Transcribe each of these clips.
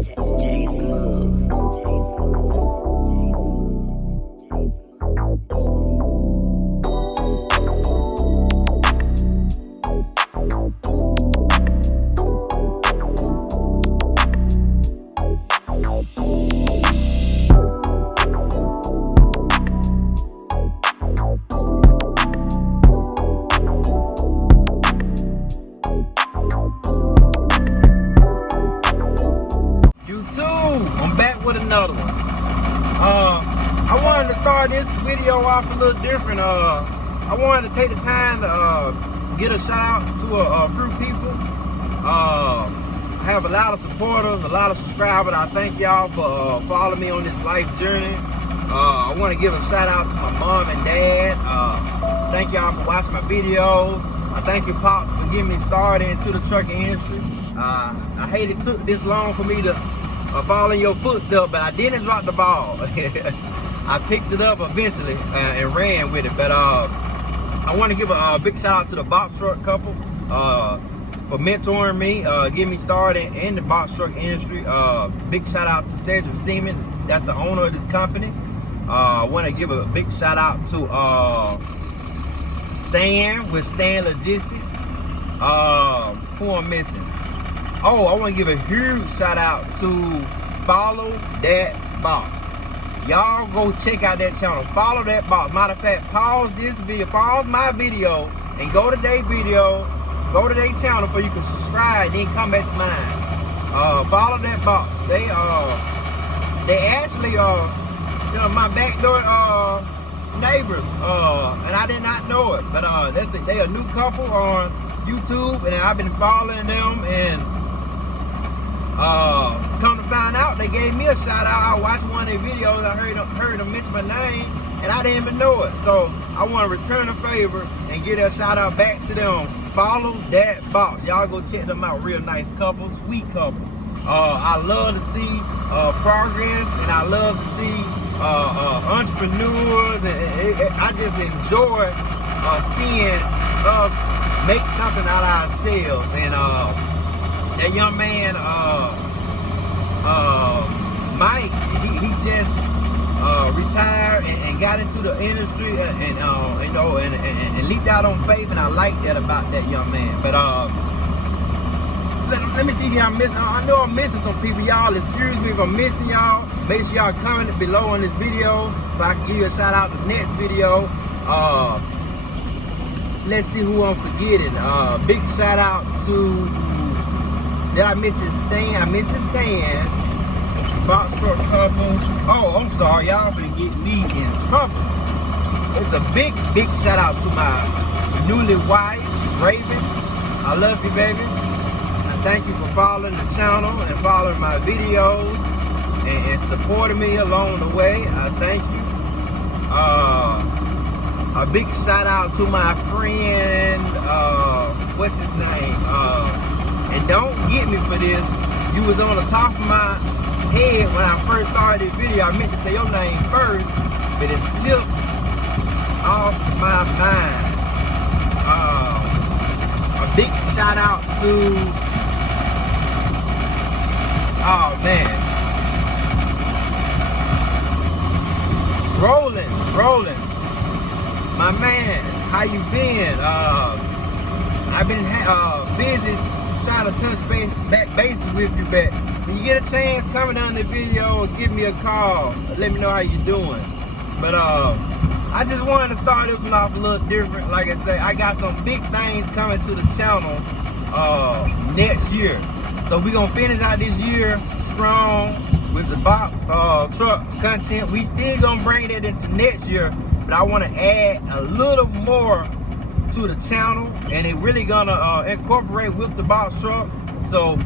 J Smooth. J Smooth. J Smooth. J I'm back with another one. I wanted to start this video off a little different. I wanted to take the time to get a shout out to a few people. I have a lot of supporters, a lot of subscribers. I thank y'all for following me on this life journey. I want to give a shout out to my mom and dad. Thank y'all for watching my videos. I thank you, Pops, for getting me started into the trucking industry. I hate it took this long for me to follow in your footsteps, but I didn't drop the ball. I picked it up eventually and ran with it. But I want to give a big shout out to the box truck couple for mentoring me, getting me started in the box truck industry. Big shout out to Cedric Seaman, that's the owner of this company. I want to give a big shout out to Stan with Stan Logistics. Who I'm missing? Oh, I want to give a huge shout out to Follow That Box. Y'all go check out that channel. Follow That Box. Matter of fact, pause this video, pause my video, and go to their video, go to their channel so you can subscribe, then come back to mine. Follow That Box. They actually my backdoor neighbors, and I did not know it. But they a new couple on YouTube, and I've been following them, and come to find out, they gave me a shout out. I watched one of their videos, I heard them mention my name, and I didn't even know it. So I want to return the favor and give that shout out back to them. Follow That Box. Y'all go check them out. Real nice couple, sweet couple. I love to see progress, and I love to see entrepreneurs, and I just enjoy seeing us make something out of ourselves. And that young man, Mike, he just retired and got into the industry, and leaped out on faith, and I like that about that young man. But let me see if I'm missing. I know I'm missing some people. Y'all excuse me if I'm missing y'all. Make sure y'all comment below on this video so I can give you a shout out to the next video. Let's see who I'm forgetting. Big shout out to, did I mention Stan? I mentioned Stan. Box truck couple. Oh, I'm sorry, y'all gonna get me in trouble. It's a big shout out to my newly wife, Raven. I love you, baby. And thank you for following the channel and following my videos and supporting me along the way. I thank you. A big shout out to my friend, what's his name? And don't get me for this, you was on the top of my head when I first started this video. I meant to say your name first, but it slipped off my mind. A big shout out to, oh man, Roland. My man, how you been? I've been busy trying to touch base with you, but when you get a chance, comment on the video or give me a call. Let me know how you doing. But I just wanted to start this one off a little different. Like I say, I got some big things coming to the channel next year. So we're gonna finish out this year strong with the box truck content. We still gonna bring that into next year, but I want to add a little more to the channel, and it really gonna incorporate with the box truck. So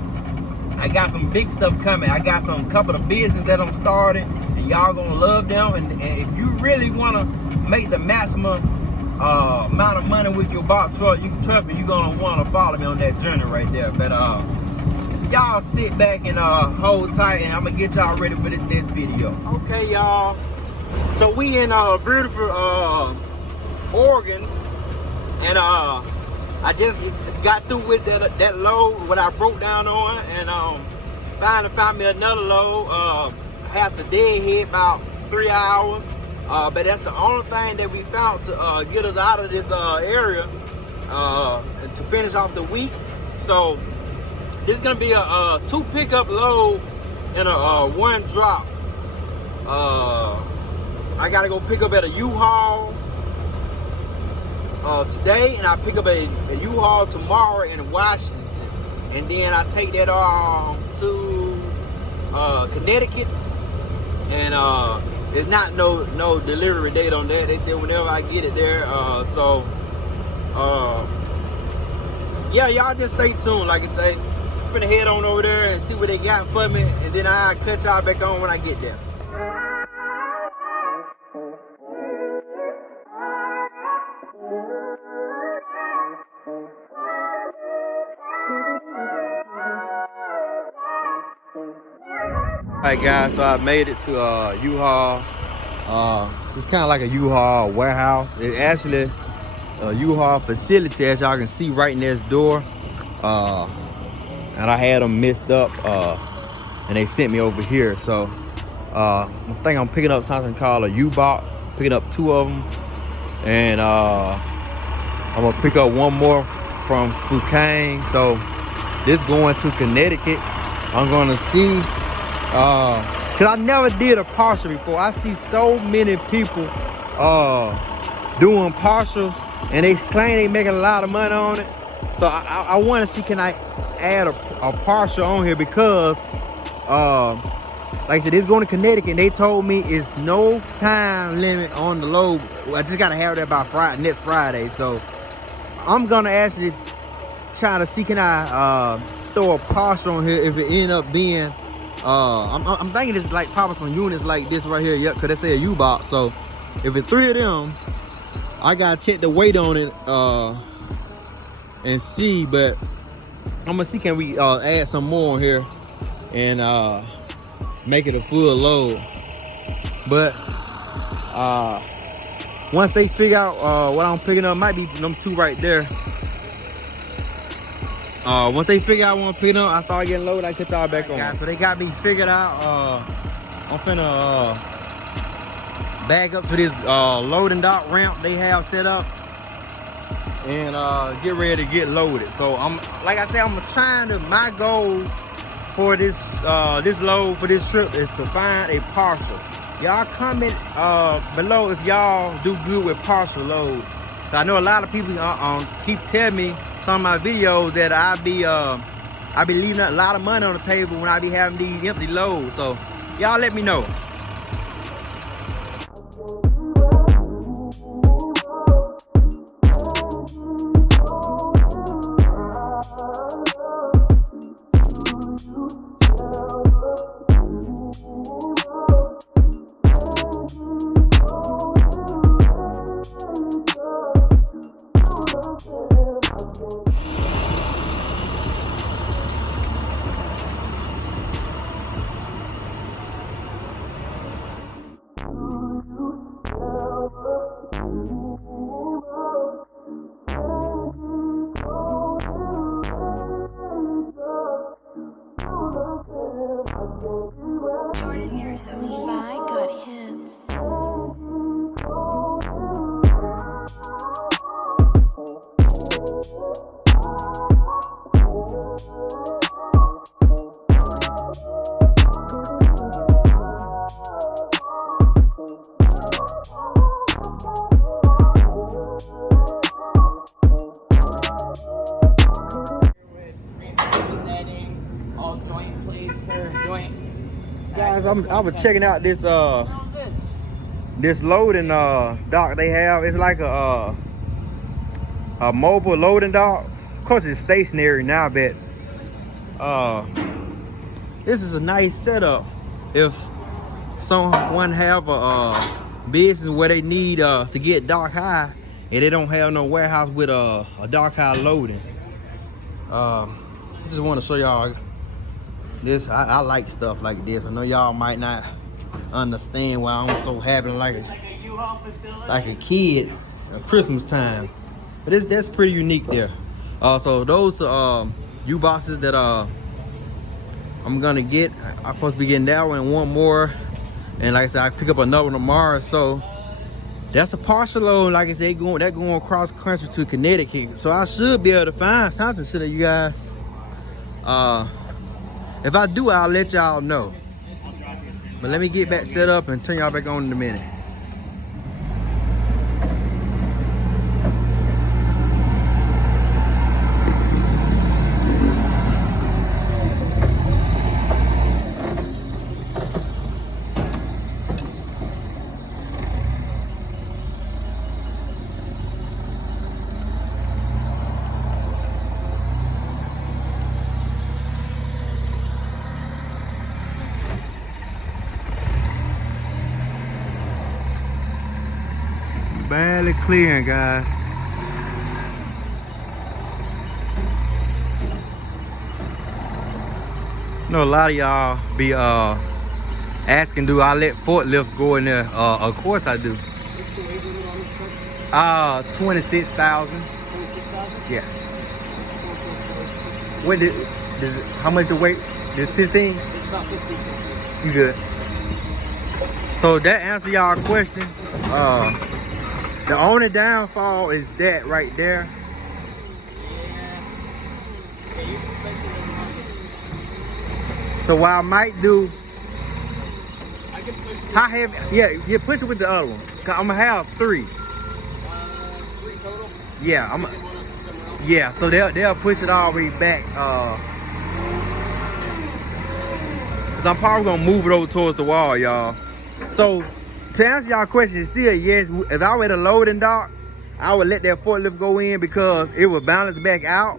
I got some big stuff coming. I got some couple of business that I'm starting, and y'all gonna love them. And if you really wanna make the maximum amount of money with your box truck, you can trust me, you're gonna wanna follow me on that journey right there. But y'all sit back and hold tight, and I'm gonna get y'all ready for this next video. Okay, y'all. So we in beautiful Oregon, and I just got through with that load what I broke down on, and Finally found me another load. Have the deadhead about 3 hours. But that's the only thing that we found to get us out of this area and to finish off the week. So this is gonna be a 2 pickup load and a 1 drop. I gotta go pick up at a U-Haul today, and I pick up a U-Haul tomorrow in Washington, and then I take that to Connecticut, and there's not no delivery date on that. They said whenever I get it there. Yeah, y'all just stay tuned. Like I say, I'm gonna head on over there and see what they got for me, and then I'll cut y'all back on when I get there. Alright guys, so I made it to U-Haul. It's kind of like a U-Haul warehouse. It's actually a U-Haul facility, as y'all can see right next door. And I had them mixed up, and they sent me over here. So I think I'm picking up something called a U-Box, picking up 2 of them, and I'm gonna pick up 1 more from Spokane. So this going to Connecticut. I'm gonna see, cause I never did a partial before. I see so many people doing partials, and they claim they making a lot of money on it. So I want to see, can I add a partial on here, because like I said, it's going to Connecticut, and they told me it's no time limit on the load. I just gotta have that by next Friday. So I'm gonna actually try to see, can I throw a partial on here if it end up being I'm thinking it's like probably some units like this right here. Yep, because they say a U-Box. So if it's 3 of them, I gotta check the weight on it and see. But I'm gonna see, can we add some more on here and make it a full load. But once they figure out what I'm picking up, might be them 2 right there. Once they figure out what I'm picking up, I start getting loaded. I cut y'all back on. Guys, so they got me figured out. I'm finna back up to this loading dock ramp they have set up, and get ready to get loaded. So I'm, like I said, I'm trying to, my goal for this this load for this trip is to find a parcel. Y'all comment below if y'all do good with parcel loads. So I know a lot of people keep telling me some of my videos that I be leaving a lot of money on the table when I be having these empty loads. So y'all let me know. Levi got hits. All joint plates or joint. Guys, I was checking out this this loading dock they have. It's like a mobile loading dock. Of course, it's stationary now, but this is a nice setup if someone have a business where they need to get dock high and they don't have no warehouse with a dock high loading. I just want to show y'all this. I like stuff like this. I know y'all might not understand why I'm so happy like a kid at Christmas time, but that's pretty unique there. So those U-Boxes that I'm supposed to be getting that one and one more. And like I said, I pick up another one tomorrow. So that's a partial load. Like I said, going across country to Connecticut. So I should be able to find something so that you guys. If I do, I'll let y'all know. But let me get back set up and turn y'all back on in a minute. Barely clearing, guys. I know a lot of y'all be asking, do I let forklift go in there? Of course I do. What's the weight limit on this truck? 26,000. 26,000? Yeah. What how much the weight? The 16? It's about 15, 16. You good. So that answer y'all question. The only downfall is that right there. So what I might do, I can push it. how heavy? Yeah, you push it with the other one. 'Cause I'm gonna have 3. 3 total. Yeah, One up somewhere else. yeah. So they'll push it all the way back. Cause I'm probably gonna move it over towards the wall, y'all. So to answer y'all question, it's still yes. If I were to loading dock, I would let that forklift go in because it would balance back out.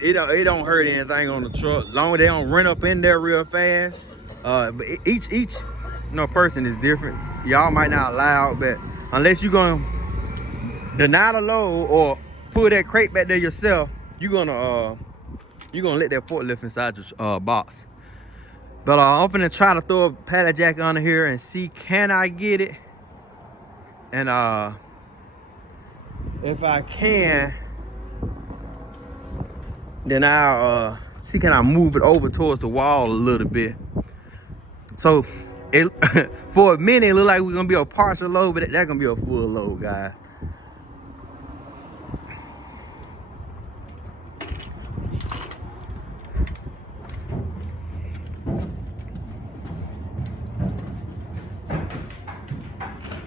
It don't hurt anything on the truck, as long as they don't run up in there real fast. But each person is different. Y'all might not allow it, but unless you're gonna deny the load or pull that crate back there yourself, you're gonna let that forklift inside your box. But I'm gonna try to throw a pallet jack under here and see, can I get it? And if I can, then I'll see, can I move it over towards the wall a little bit. So it for a minute it look like we're gonna be a partial load, but that's gonna be a full load, guys.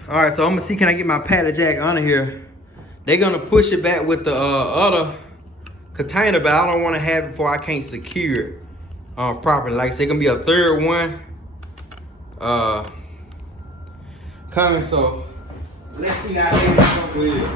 All right, so I'm gonna see, can I get my pallet jack under here? They're gonna push it back with the other container, but I don't want to have it before I can't secure it properly. Like I said, gonna be a third one coming. So let's see how heavy this truck is.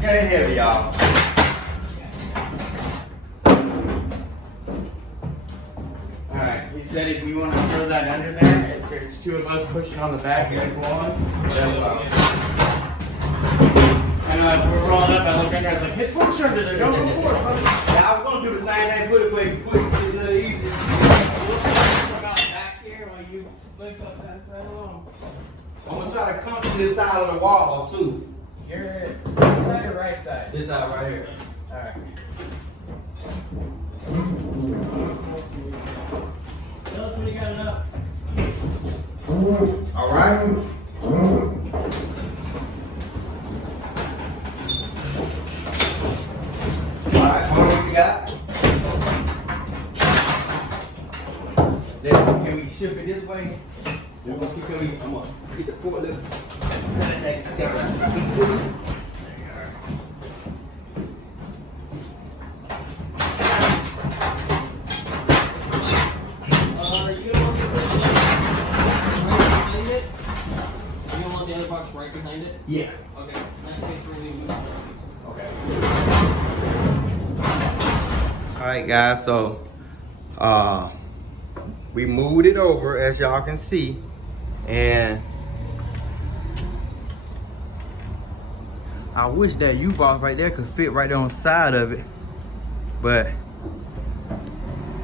Getting heavy, y'all. Alright, he said if you want to throw that under there, if there's 2 of us pushing on the back and you go on. And if we're rolling up, I look under, I was like, his foot's under there, don't go forward, brother. Yeah, I was gonna do the same thing, put it where you push it a little easier. Come out back here while you lift up that side alone. I'm gonna try to come to this side of the wall too. You're right or right side? This side right here. Alright. Tell us when you got it up. All right. All right, what you got? Can we shift it this way? I'm gonna get the forklift. Right behind it? Yeah. Okay. In that case, we're gonna move this. Okay. All right, guys. So, we moved it over, as y'all can see, and I wish that U-box right there could fit right there on the side of it. But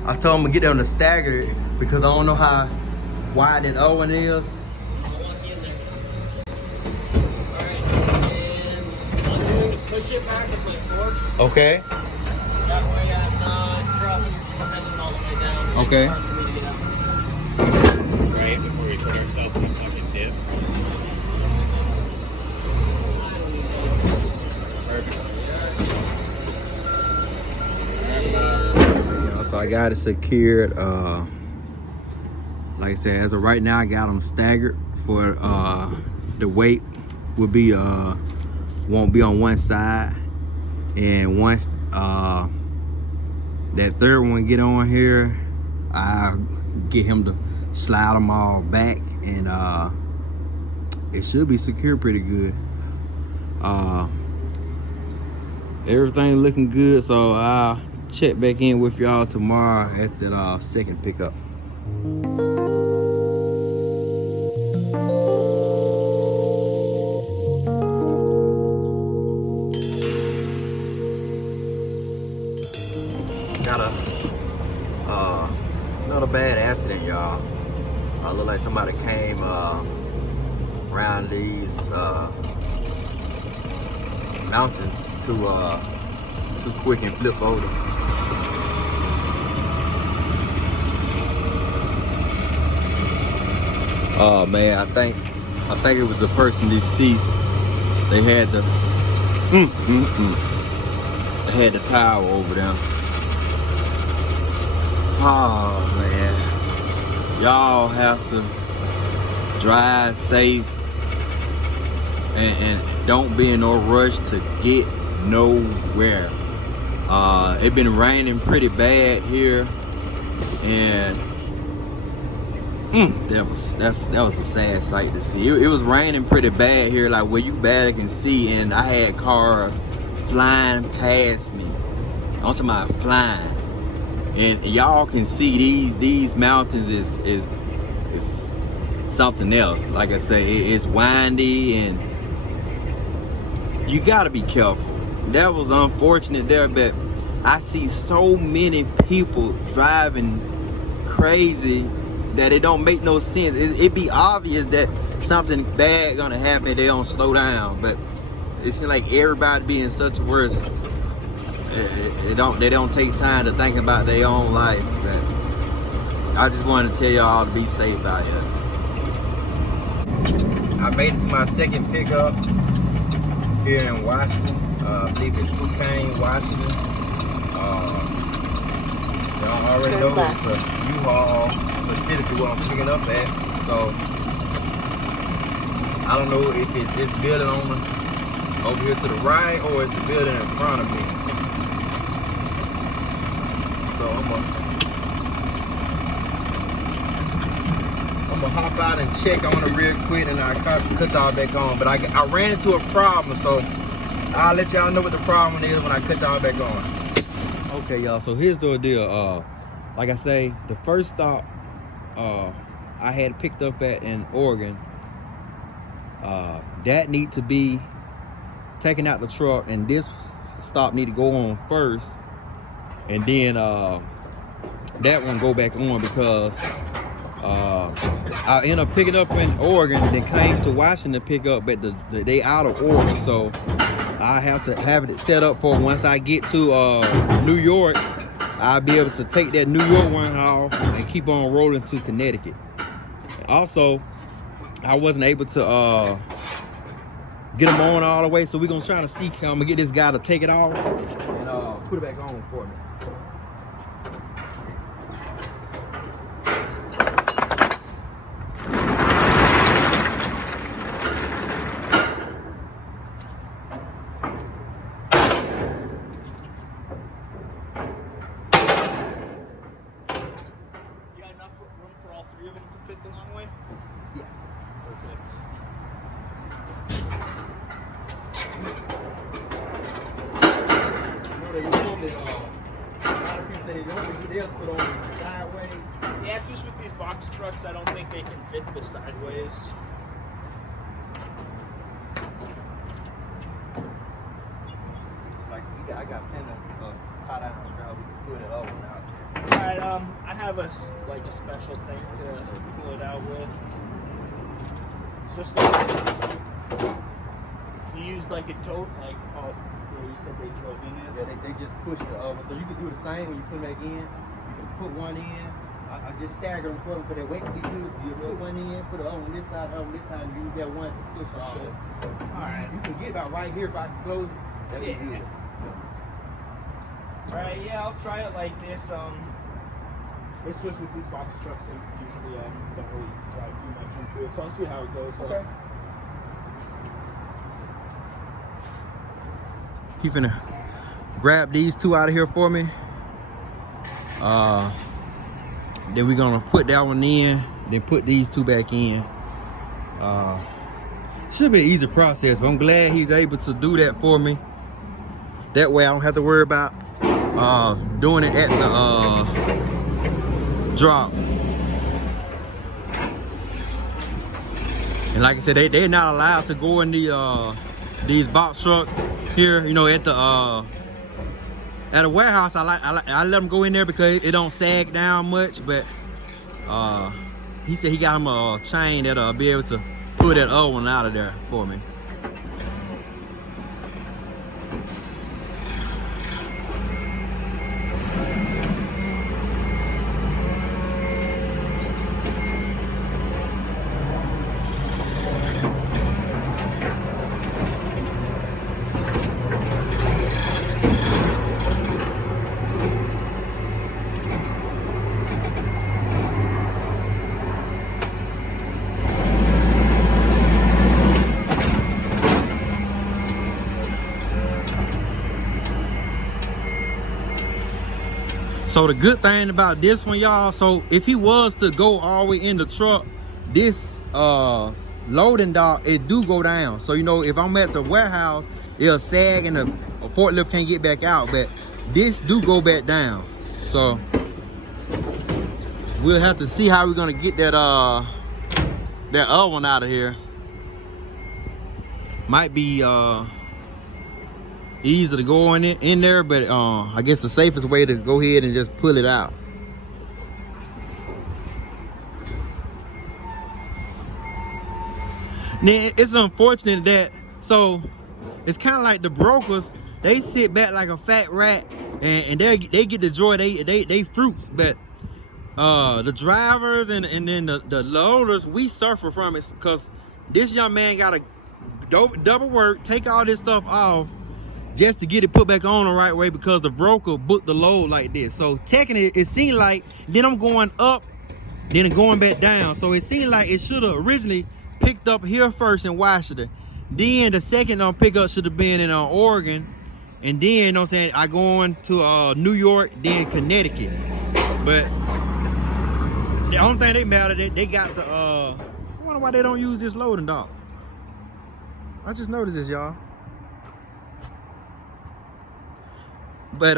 I told him to get them to stagger it because I don't know how wide that other one is. Push it back with my forks. Okay. That way I'm not dropping your suspension all the way down. Okay. It's hard for me to get up. Right before we put ourselves in a fucking dip. So I got it secured. Like I said, as of right now, I got them staggered for the weight will be won't be on one side, and once that third one get on here, I'll get him to slide them all back, and it should be secure pretty good. Everything looking good, so I'll check back in with y'all tomorrow at that second pickup. Got another bad accident, y'all. Look like somebody came around these mountains too quick and flip over. Oh man, I think it was the person deceased. They had the they had the towel over them. Oh man, y'all have to drive safe and don't be in no rush to get nowhere. It been raining pretty bad here, and that was a sad sight to see. It was raining pretty bad here, like where you barely can see, and I had cars flying past me. Onto my flying, and y'all can see these mountains is something else. Like I say, it's windy, and you gotta be careful. That was unfortunate there, but I see so many people driving crazy that it don't make no sense. It be obvious that something bad gonna happen. They don't slow down, but it seems like everybody be in such a worse. They don't take time to think about their own life. But I just wanted to tell y'all to be safe out here. I made it to my second pickup here in Washington. I believe it's Spokane, Washington. Y'all already know it's a U-Haul facility where I'm picking up at. So I don't know if it's this building over here to the right or it's the building in front of me. So I'm gonna hop out and check on it real quick, and I'll cut y'all back on. But I ran into a problem, so I'll let y'all know what the problem is when I cut y'all back on. Okay, y'all, so here's the deal. Like I say, the first stop I had picked up at in Oregon, that need to be taken out the truck, and this stop need to go on first, and then that one go back on, because I ended up picking up in Oregon, then came to Washington to pick up, but they out of Oregon, so I have to have it set up for once I get to New York, I'll be able to take that New York one off and keep on rolling to Connecticut. Also, I wasn't able to get them on all the way, so we're gonna try to see how I'm gonna get this guy to take it off and put it back on for me. Yeah, it's just with these box trucks, I don't think they can fit the sideways. I got plenty of tie down scrap. We can put it over out there. Alright, I have a special thing to pull it out with. It's just like you use like a tote, like you said they drove in it. Yeah, they just push the oven. So you can do the same when you put it back in. You can put one in. I just stagger them for their weight to be good. So you put one in, put the other on this side, and use that one to push all Sure. Alright. You can get about right here if I can close it. That'd be good. Alright, yeah, I'll try it like this. It's just with these box trucks, they usually don't really drive too much into it. So I'll see how it goes. Okay. He finna grab these two out of here for me. Then we're gonna put that one in, then put these two back in. Should be an easy process, but I'm glad he's able to do that for me. That way I don't have to worry about doing it at the drop. And like I said, they're not allowed to go in the these box trucks here, you know, at a warehouse. I let them go in there because it don't sag down much. But he said he got him a chain that'll be able to pull that other one out of there for me. So the good thing about this one, y'all, so if he was to go all the way in the truck, this loading dock, it do go down. So, you know, if I'm at the warehouse, it'll sag and the forklift can't get back out, but this do go back down. So we'll have to see how we're gonna get that that other one out of here. Might be easy to go in there, but I guess the safest way to go ahead and just pull it out. Now it's unfortunate that, so it's kind of like the brokers, they sit back like a fat rat and they get the joy, they fruits, but the drivers and then the loaders, we suffer from it because this young man gotta double work, take all this stuff off just to get it put back on the right way because the broker booked the load like this. So technically it seemed like then I'm going up, then going back down. So it seemed like it should have originally picked up here first in Washington. Then the second pickup should have been in Oregon. And then, you know what I'm saying, I going to New York, then Connecticut. But the only thing they mad at, they got the, I wonder why they don't use this loading dock. I just noticed this, y'all. But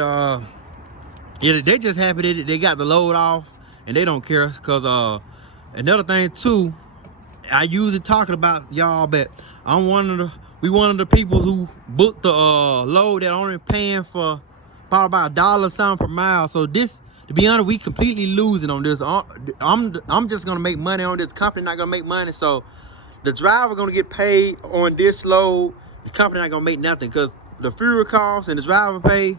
yeah, they just happy that they got the load off and they don't care. Cause another thing too, I usually talking about y'all, but I'm one of the people who booked the load that only paying for probably about $1 something per mile. So this, to be honest, we completely losing on this. I'm just gonna make money on this. Company not gonna make money. So the driver gonna get paid on this load. The company not gonna make nothing because the fuel costs and the driver pay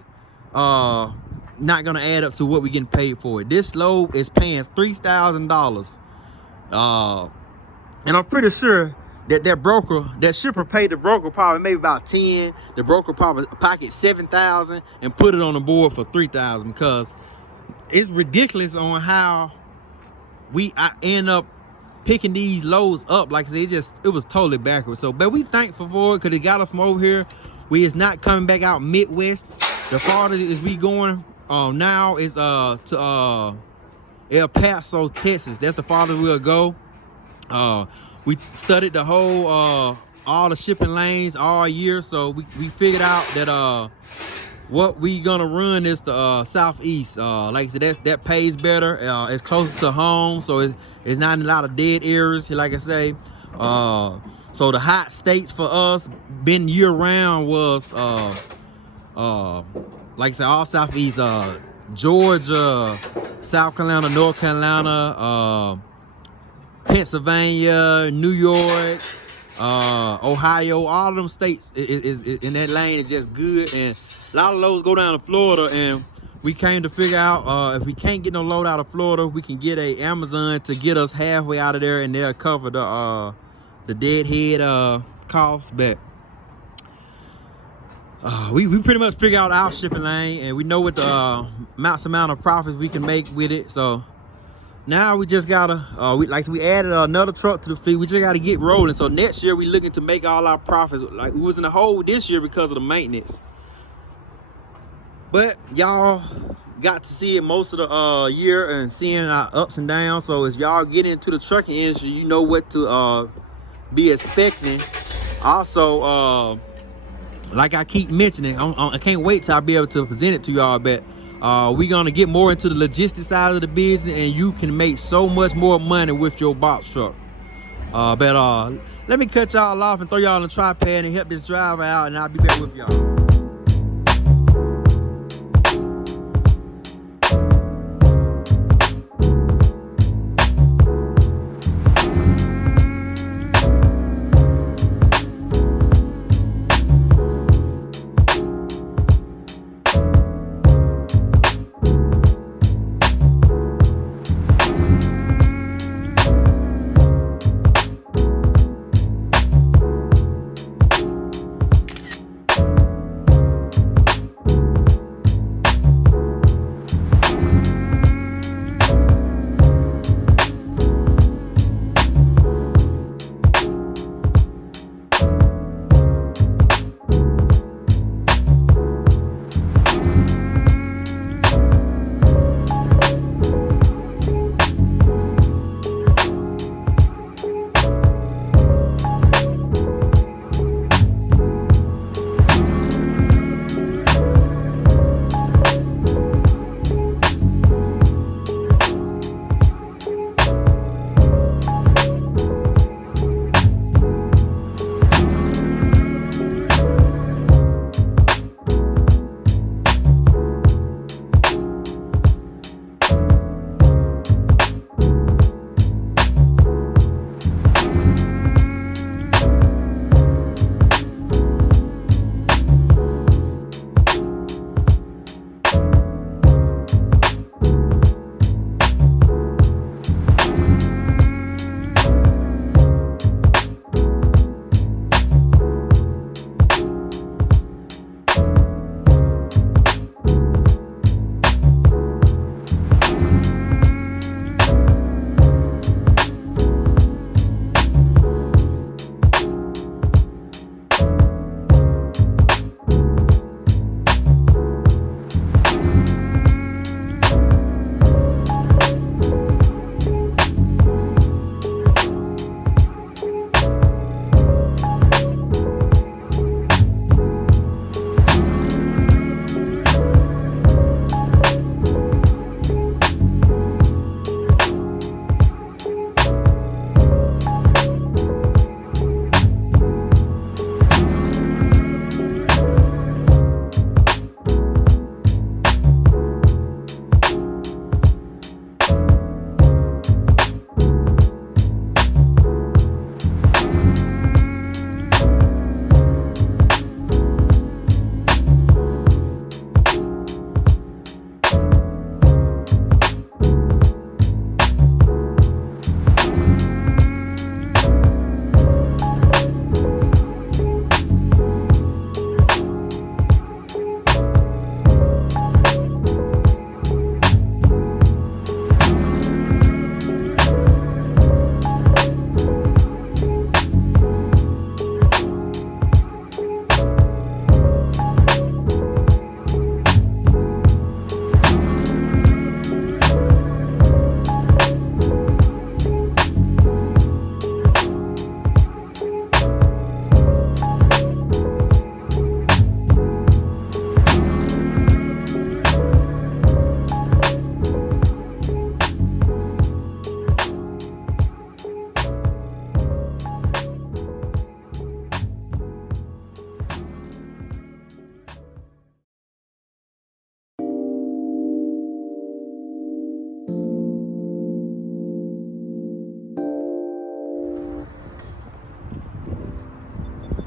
not gonna add up to what we getting paid for it. This load is paying $3,000, and I'm pretty sure that broker, that shipper paid the broker probably maybe about 10. The broker probably pocket 7,000 and put it on the board for 3,000 because it's ridiculous on how I end up picking these loads up. Like I said, it was totally backwards. So, but we thankful for it because it got us from over here. We is not coming back out Midwest. The farthest is we going now is to El Paso, Texas. That's the farthest we'll go. We studied the whole all the shipping lanes all year, so we figured out that what we gonna run is the southeast. Like I said, that pays better. It's closer to home, so it's not a lot of dead areas, like I say. So the hot states for us, been year round, was like I said, all southeast, Georgia, South Carolina, North Carolina, Pennsylvania, New York, Ohio, all of them states is in that lane is just good, and a lot of those go down to Florida. And we came to figure out if we can't get no load out of Florida, we can get a Amazon to get us halfway out of there, and they'll cover the deadhead costs. But we pretty much figure out our shipping lane, and we know what the amount of profits we can make with it. So now we just gotta we added another truck to the fleet. We just gotta get rolling. So next year we looking to make all our profits. Like, we was in the hole this year because of the maintenance, but y'all got to see it most of the year and seeing our ups and downs. So if y'all get into the trucking industry, you know what to be expecting. Also, like I keep mentioning, I can't wait till I be able to present it to y'all. But we're gonna get more into the logistics side of the business, and you can make so much more money with your box truck. But let me cut y'all off and throw y'all on the tripod and help this driver out, and I'll be back with y'all.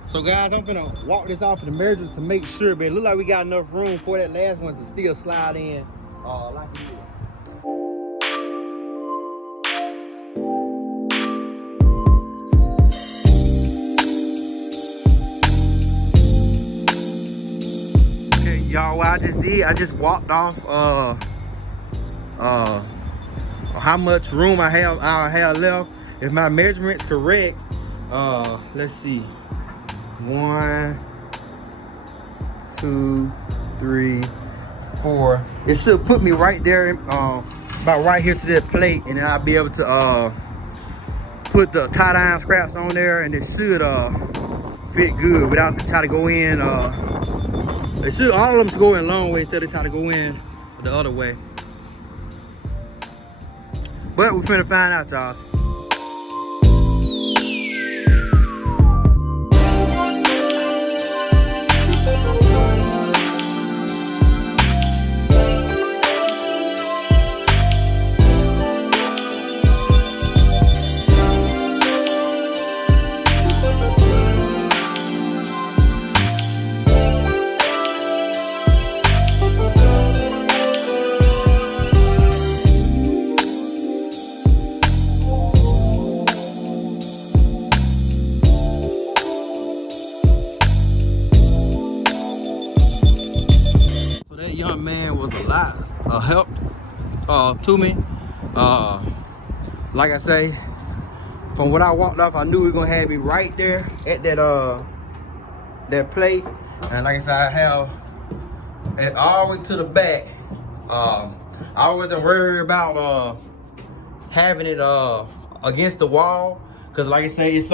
So guys, I'm gonna walk this off in the measure to make sure, but it look like we got enough room for that last one to still slide in like it is. Okay, y'all, what I just did, I just walked off how much room I have left. If my measurement's correct, let's see. 1, 2, 3, 4. It should put me right there, about right here to that plate, and then I'll be able to put the tie-down scraps on there, and it should fit good without trying to go in. It should, all of them should go in a long way instead of trying to go in the other way. But we're finna find out, y'all. Young man was a lot of help to me. Like I say, from what I walked off, I knew we were gonna have me right there at that plate. And like I said, I have it all the way to the back. I wasn't worried about having it against the wall, because like I say, it's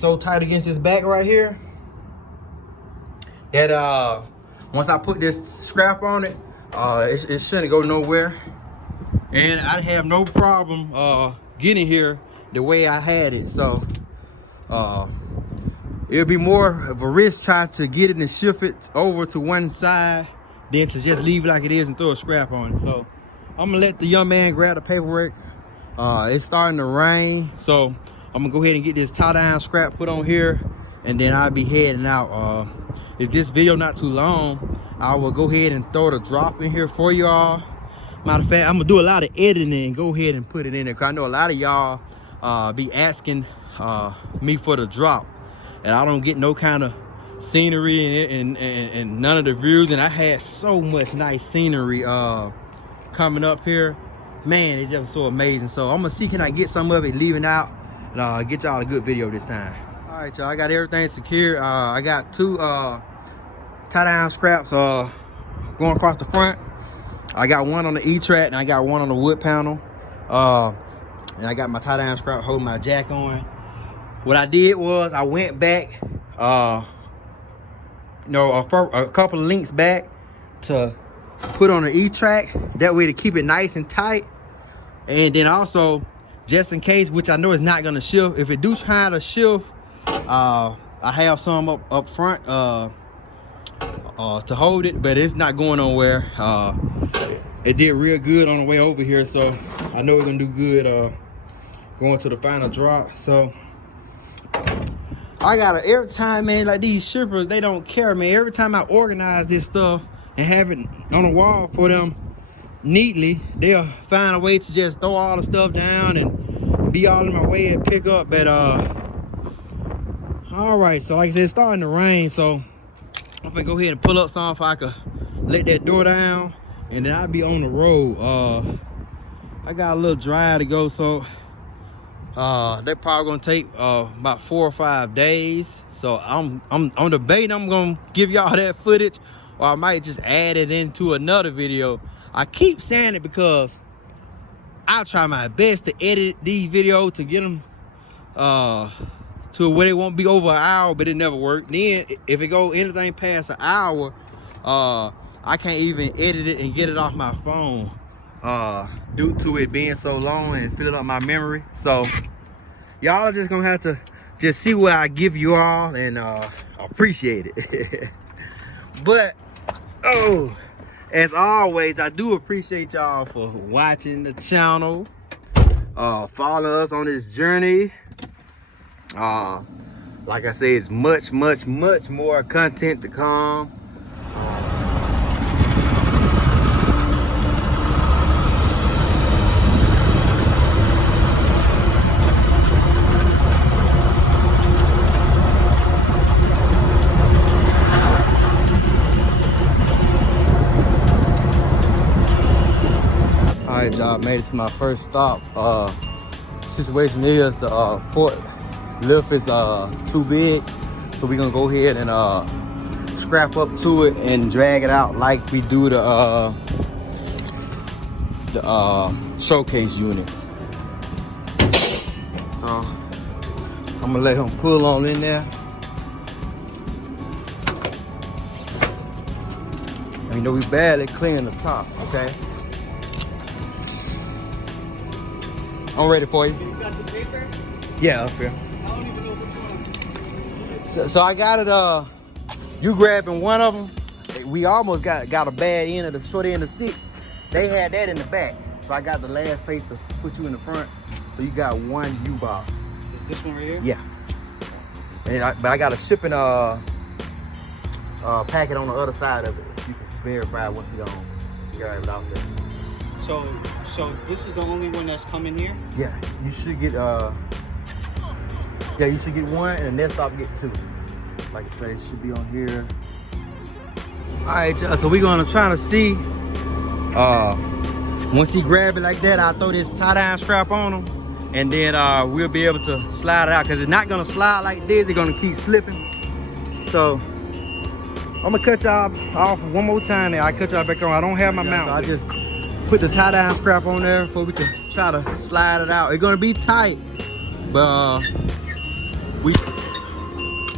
so tight against this back right here that once I put this scrap on it, it shouldn't go nowhere. And I have no problem getting here the way I had it. So it'll be more of a risk trying to get it and shift it over to one side than to just leave it like it is and throw a scrap on it. So I'm gonna let the young man grab the paperwork. It's starting to rain, so I'm gonna go ahead and get this tie-down scrap put on here, and then I'll be heading out. If this video not too long, I will go ahead and throw the drop in here for y'all. Matter of fact, I'm gonna do a lot of editing and go ahead and put it in there, because I know a lot of y'all be asking me for the drop, and I don't get no kind of scenery and none of the views. And I had so much nice scenery coming up here, man. It's just so amazing. So I'm gonna see, can I get some of it leaving out, and get y'all a good video this time. All right, y'all, I got everything secured. I got 2 tie-down scraps going across the front. I got one on the E-track, and I got one on the wood panel. And I got my tie-down scrap holding my jack on. What I did was I went back, a couple of links back to put on the E-track. That way to keep it nice and tight. And then also, just in case, which I know is not gonna shift, if it do try to shift, I have some up front to hold it, but it's not going nowhere. It did real good on the way over here, so I know it's gonna do good going to the final drop. So I gotta, every time, man, like these shippers, they don't care, man. Every time I organize this stuff and have it on the wall for them neatly, they'll find a way to just throw all the stuff down and be all in my way and pick up. But all right, so like I said, it's starting to rain, so I'm gonna go ahead and pull up some if I could let that door down, and then I'll be on the road. I got a little drive to go, so they're probably gonna take about 4 or 5 days. So I'm debating, I'm gonna give y'all that footage, or I might just add it into another video. I keep saying it because I try my best to edit these videos to get them to where it won't be over an hour, but it never worked. Then if it go anything past an hour, I can't even edit it and get it off my phone due to it being so long and filling up my memory. So y'all are just gonna have to just see what I give you all, and appreciate it. But as always, I do appreciate y'all for watching the channel, following us on this journey. Like I say, it's much more content to come. Alright, y'all, made it to my first stop. Situation is the fork lift is too big, so we're gonna go ahead and scrap up to it and drag it out like we do the showcase units. So I'm gonna let him pull on in there. And you know we barely clean the top, okay? I'm ready for you. You got the paper? Yeah, up here. I don't even know which one. So I got it. You grabbing one of them. We almost got a bad end of the short end of the stick. They had that in the back, so I got the last place to put you in the front. So you got one U-box. Is this one right here? Yeah. But I got a shipping packet on the other side of it. You can verify once you don't grab it out there. So this is the only one that's coming here? Yeah, you should get you should get one, and the next stop get two. Like I say, it should be on here. All right, y'all, so we're gonna try to see. Once he grab it like that, I'll throw this tie-down strap on him, and then we'll be able to slide it out, because it's not gonna slide like this. It's gonna keep slipping. So I'm gonna cut y'all off one more time. There, I cut y'all back on. I don't have my mount. So I just put the tie-down strap on there before we can try to slide it out. It's gonna be tight, but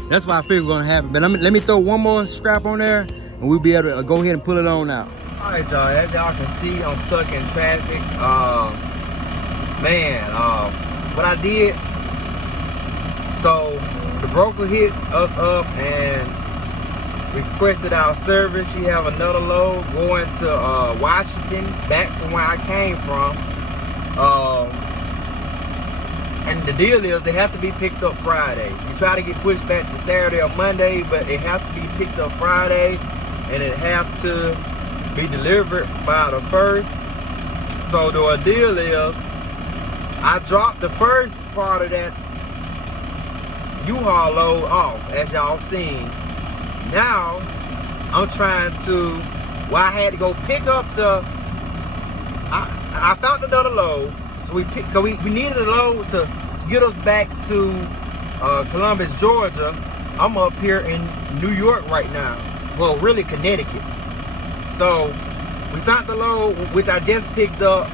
that's why I figured gonna happen. But let me throw one more strap on there, and we'll be able to go ahead and pull it on out. All right, y'all. As y'all can see, I'm stuck in traffic. What I did. So the broker hit us up and requested our service. She have another load going to Washington, back from where I came from. And the deal is they have to be picked up Friday. You try to get pushed back to Saturday or Monday, but it has to be picked up Friday, and it have to be delivered by the 1st. So the deal is I dropped the first part of that U-Haul load off, as y'all seen. Now I'm trying to, I had to go pick up the, I found another load. So we needed a load to get us back to Columbus, Georgia. I'm up here in New York right now. Well, really Connecticut. So we found the load, which I just picked up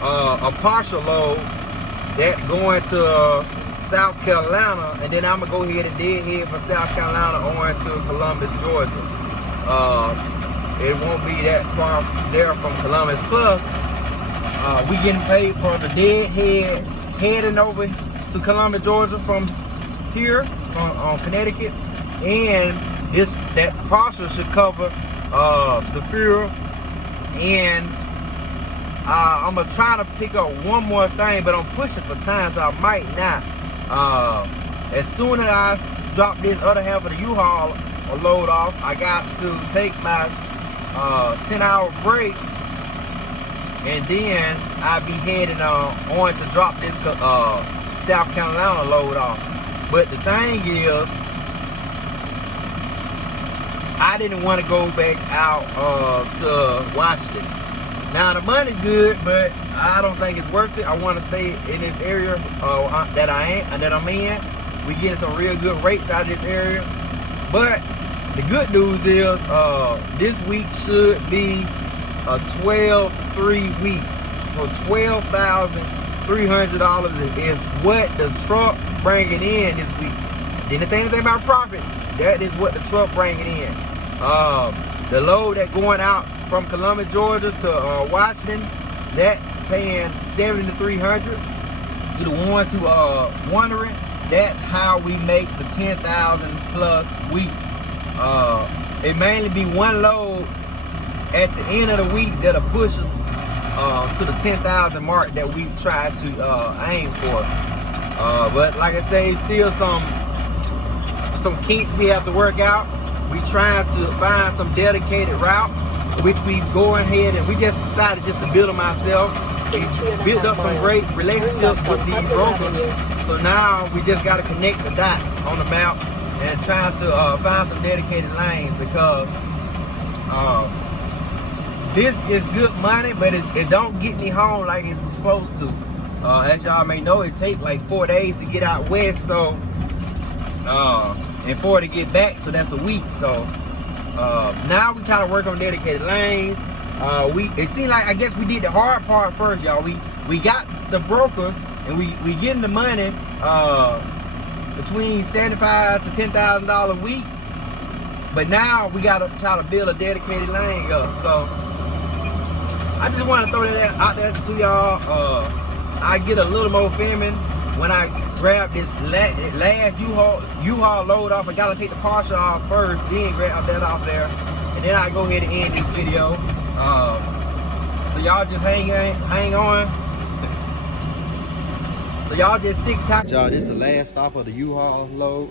a partial load that going to South Carolina, and then I'm gonna go ahead and deadhead for South Carolina on to Columbus, Georgia. It won't be that far there from Columbus. Plus, we getting paid for the deadhead heading over to Columbus, Georgia from here, from Connecticut, and that partial should cover the fuel. And I'm gonna try to pick up one more thing, but I'm pushing for time, so I might not. As soon as I drop this other half of the U-Haul load off, I got to take my 10-hour break, and then I'll be heading on to drop this South Carolina load off. But the thing is, I didn't want to go back out to Washington. Now the money's good, but I don't think it's worth it. I want to stay in this area that I'm in. We getting some real good rates out of this area. But the good news is this week should be a 12-3 week. So $12,300 is what the truck bringing in this week. Didn't say anything about profit. That is what the truck bringing in. The load that going out from Columbus, Georgia to Washington, that paying $7,300. To the ones who are wondering, that's how we make the 10,000 plus weeks. It mainly be one load at the end of the week that'll push us to the 10,000 mark that we try to aim for. But like I say, still some some kinks we have to work out. We trying to find some dedicated routes, which we go ahead and we just decided just to build them ourselves. We built up some great relationships with these brokers. So now we just got to connect the dots on the map and trying to find some dedicated lanes, because this is good money, but it don't get me home like it's supposed to. As y'all may know, it takes like 4 days to get out west, so and 4 to get back, so that's a week. So now we try to work on dedicated lanes. It seemed like, I guess we did the hard part first, y'all. We got the brokers and we getting the money between $75,000 to $10,000 a week, but now we gotta try to build a dedicated lane up. So I just want to throw that out there to y'all. I get a little more filming when I grab this last U-Haul load off. I gotta take the partial off first, then grab that off there, and then I go ahead and end this video. So y'all just hang on. So y'all just sit tight. Y'all, this is the last stop of the U-Haul load.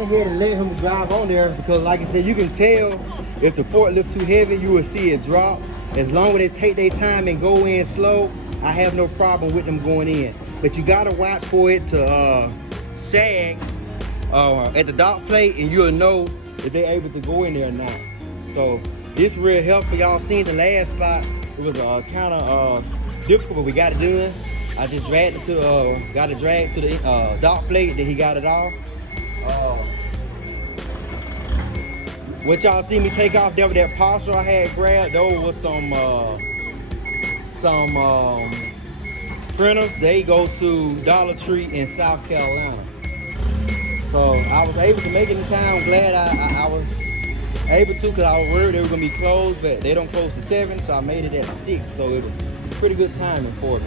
Ahead and let him drive on there, because like I said, you can tell if the forklift's too heavy, you will see it drop. As long as they take their time and go in slow, I have no problem with them going in. But you gotta watch for it to sag at the dock plate, and you'll know if they're able to go in there or not. So this real helpful. Y'all seen the last spot, it was kind of difficult, but we got it done. I just dragged it to got it dragged to the dock plate, then he got it off. What y'all see me take off there with that partial I had grabbed, those was some printers. They go to Dollar Tree in South Carolina. So I was able to make it in time. I'm glad I was able to, because I was worried they were gonna be closed, but they don't close to 7, so I made it at 6. So it was pretty good timing for me.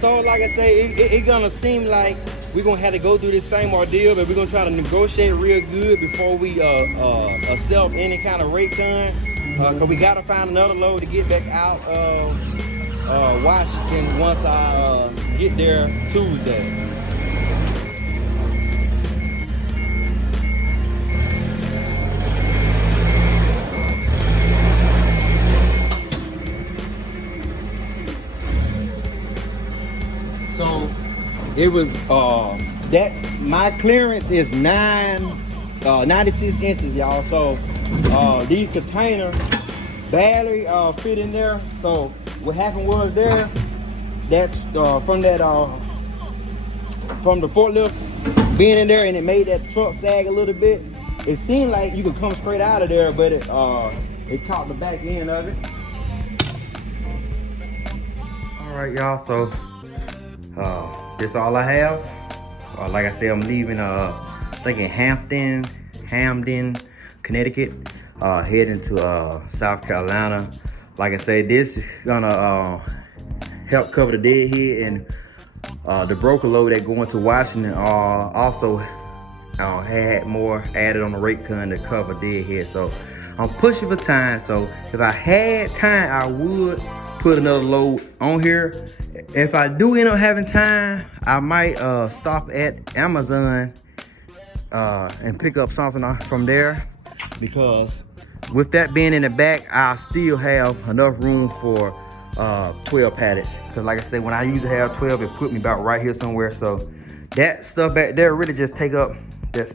So like I say, it's gonna seem like we're gonna have to go through this same ordeal, but we're gonna try to negotiate real good before we accept any kind of rate cut. Cause we gotta find another load to get back out of Washington once I get there Tuesday. So it was that my clearance is 96 inches, y'all. So these containers barely fit in there. So what happened was that's from the forklift being in there, and it made that truck sag a little bit. It seemed like you could come straight out of there, but it caught the back end of it. All right, y'all. So that's all I have. Like I said, I'm leaving. Thinking Hamden, Connecticut. Heading to South Carolina. Like I said, this is gonna help cover the deadhead, and the broker load that going to Washington also had more added on the rate con to cover deadhead. So I'm pushing for time. So if I had time, I would put another load on here. If I do end up having time, I might stop at Amazon and pick up something from there, because with that being in the back, I still have enough room for 12 pallets. Because like I said, when I usually have 12, it put me about right here somewhere. So that stuff back there really just take up the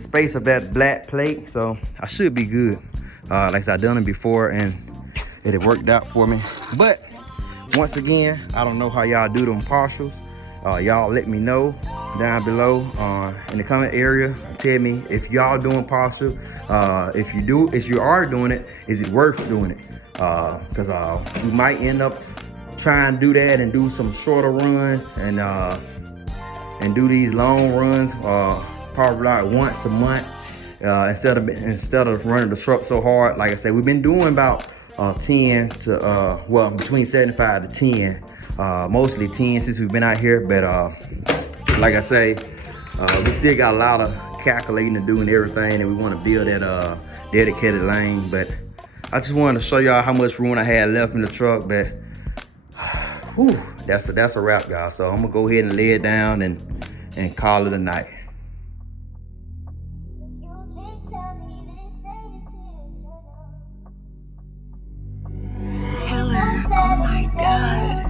space of that black plate. So I should be good. Like I said, I've done it before and it had worked out for me. But once again, I don't know how y'all do them partials. Y'all let me know down below in the comment area. Tell me if y'all doing partial. If you are doing it, is it worth doing it? Because we might end up trying to do that and do some shorter runs and do these long runs probably like once a month instead of running the truck so hard. Like I said, we've been doing about 10 to well, between 75 to 10. Mostly 10 since we've been out here, but like I say, we still got a lot of calculating to do and everything, and we want to build that dedicated lane. But I just wanted to show y'all how much room I had left in the truck. But whew, that's a wrap, y'all. So I'm gonna go ahead and lay it down and call it a night. Killer. Oh my god.